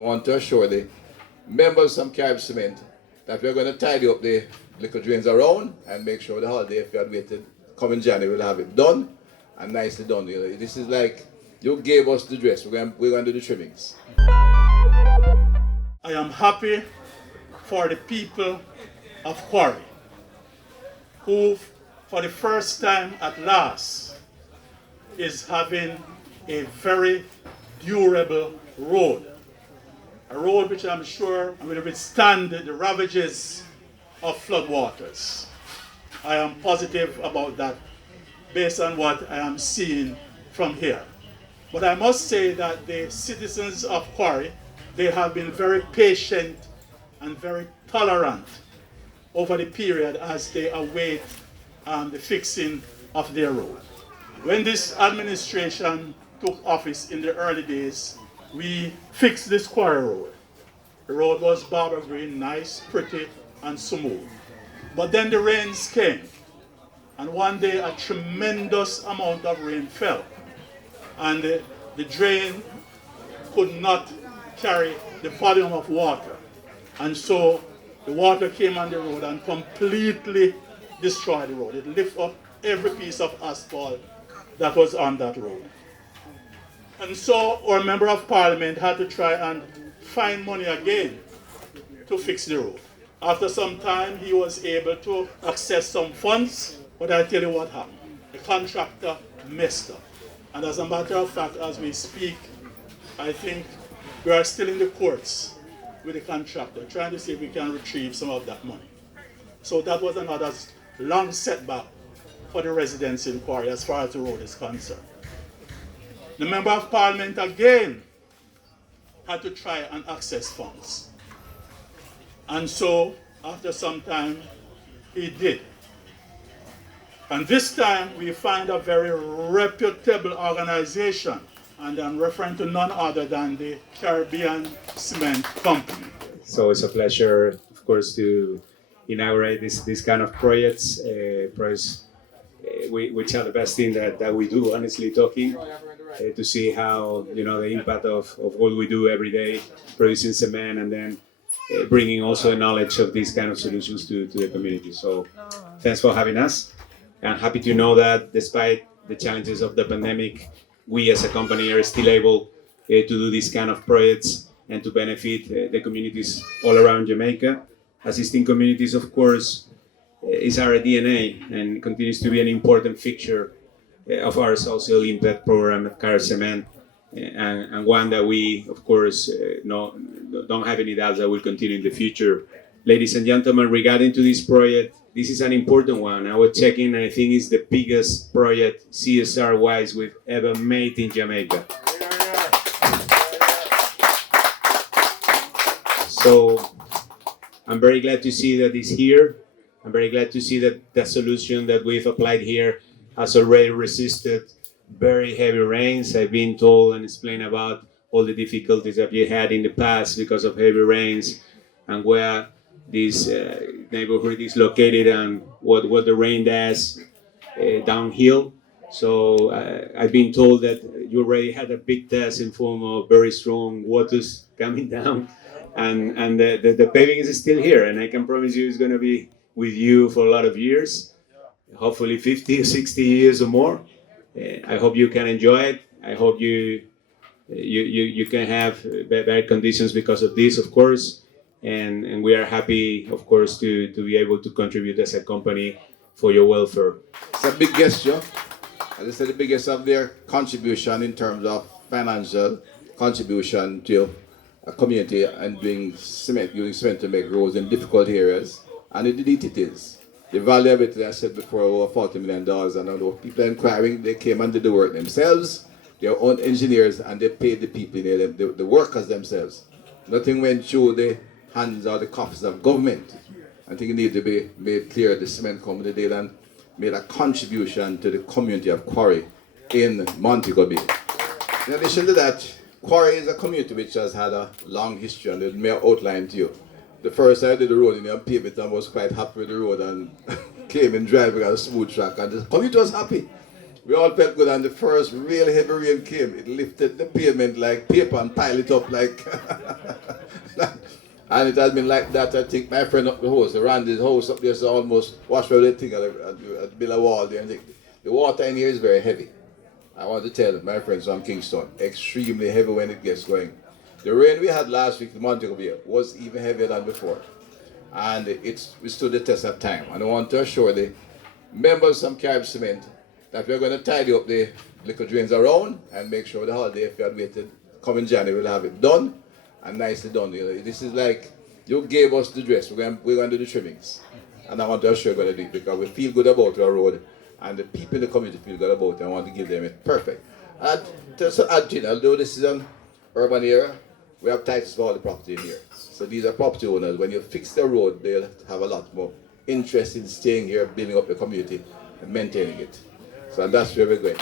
I want to assure the members from Carib Cement that we're going to tidy up the liquor drains around and make sure the holiday, if you had waited, coming January, we'll have it done and nicely done. You know, this is like you gave us the dress. We're going to do the trimmings. I am happy for the people of Quarry, who for the first time at last is having a very durable road. A road which I'm sure will withstand the ravages of floodwaters. I am positive about that based on what I am seeing from here. But I must say that the citizens of Quarry, they have been very patient and very tolerant over the period as they await the fixing of their road. When this administration took office in the early days, we fixed this Quarry road. The road was barber green, nice, pretty, and smooth. But then the rains came, and one day a tremendous amount of rain fell, and the drain could not carry the volume of water. And so the water came on the road and completely destroyed the road. It lifted up every piece of asphalt that was on that road. And so our member of parliament had to try and find money again to fix the road. After some time, he was able to access some funds, but I tell you what happened. The contractor messed up. And as a matter of fact, as we speak, I think we are still in the courts with the contractor, trying to see if we can retrieve some of that money. So that was another long setback for the residents in Quarry as far as the road is concerned. The member of parliament again had to try and access funds. And so after some time, he did. And this time we find a very reputable organization, and I'm referring to none other than the Caribbean Cement Company. So it's a pleasure, of course, to inaugurate this kind of projects, which are the best thing that we do, honestly talking, to see how, you know, the impact of what we do every day, producing cement, and then bringing also the knowledge of these kind of solutions to the community. So thanks for having us. I'm happy to know that despite the challenges of the pandemic, we as a company are still able to do these kind of projects and to benefit the communities all around Jamaica. Assisting communities, of course, is our DNA and continues to be an important feature of our social impact program at Carib Cement, and one that we, of course, don't have any doubts that will continue in the future. Ladies and gentlemen, regarding to this project, this is an important one. I was checking, and I think it's the biggest project CSR-wise we've ever made in Jamaica. So I'm very glad to see that it's here. I'm very glad to see that the solution that we've applied here has already resisted very heavy rains. I've been told and explained about all the difficulties that we had in the past because of heavy rains and where this neighborhood is located and what the rain does downhill. So I've been told that you already had a big test in form of very strong waters coming down, and the paving is still here, and I can promise you it's going to be with you for a lot of years, hopefully 50 or 60 years or more. I hope you can enjoy it. I hope you can have better conditions because of this, of course. And we are happy, of course, to be able to contribute as a company for your welfare. It's a big gesture. As I said, the biggest of their contribution in terms of financial contribution to a community and using cement to make roads in difficult areas. And indeed it is. The value of it, as I said before, over $40 million. And although people are inquiring, they came and did the work themselves, their own engineers, and they paid the people, the workers themselves. Nothing went through the hands or the coffers of government. I think it needs to be made clear the cement company did and made a contribution to the community of Quarry in Montego Bay. In addition to that, Quarry is a community which has had a long history, and it may outline to you. The first I did the road in the pavement, I was quite happy with the road and came in driving on a smooth track, and the community was happy. We all felt good, and the first real heavy rain came. It lifted the pavement like paper and piled it up like. And it has been like that. I think my friend up the house, Randy's house up there, is almost washed away the thing and build a wall there. And the water in here is very heavy. I want to tell my friends from Kingston, extremely heavy when it gets going. The rain we had last week in Montego Bay was even heavier than before. And it stood the test of time. And I want to assure the members from Carib Cement that we're going to tidy up the little drains around and make sure the holiday, if you had waited, come in January, we'll have it done and nicely done. You know, this is like you gave us the dress, we're going to do the trimmings. And I want to assure you we're going to do it because we feel good about our road and the people in the community feel good about it. I want to give them it perfect. And just to add to it, although this is an urban area, we have titles for all the property in here. So these are property owners. When you fix the road, they'll have a lot more interest in staying here, building up the community and maintaining it. So that's where we're going.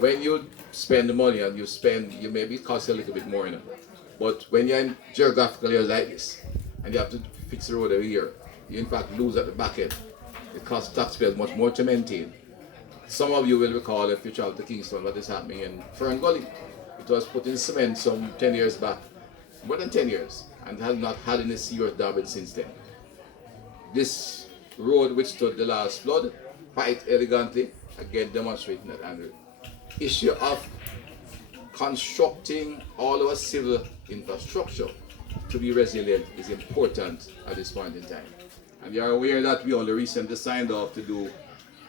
When you spend the money and you maybe cost a little bit more, you know. But when you're in geographical areas like this, and you have to fix the road every year, you in fact lose at the back end. It costs taxpayers much more to maintain. Some of you will recall, if you travel to Kingston, what is happening in Fern Gully. It was put in cement some 10 years back, more than 10 years, and has not had any serious damage since then. This road withstood the last flood quite elegantly, again demonstrating that. And the issue of constructing all our civil infrastructure to be resilient is important at this point in time. And you are aware that we only recently signed off to do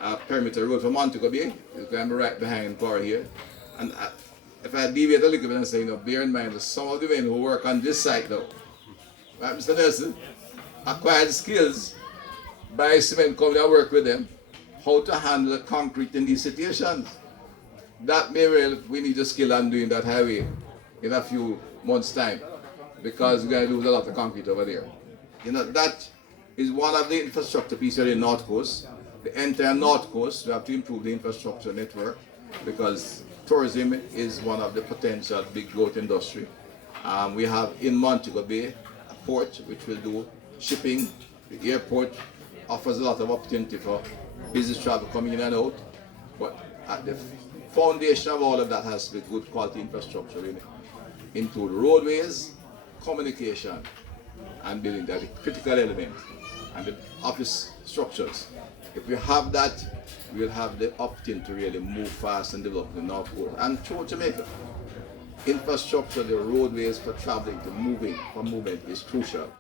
a perimeter road for Montego Bay. I'm right behind Quarry here. And if I deviate a little bit and say, bear in mind that some of the men who work on this site now, right, Mr. Nelson, acquired skills by cement company I work with them, how to handle concrete in these situations. That may well, we need a skill on doing that highway in a few months' time, because we're going to lose a lot of concrete over there. That is one of the infrastructure pieces in the North Coast. The entire North Coast, we have to improve the infrastructure network, because tourism is one of the potential big growth industry. We have in Montego Bay a port which will do shipping. The airport offers a lot of opportunity for business travel coming in and out. But at the foundation of all of that has to be good quality infrastructure, include roadways, communication, and building. That is a critical element. And the office structures. If we have that, we'll have the opportunity to really move fast and develop the North Coast. And through Jamaica, infrastructure, the roadways for traveling, for movement is crucial.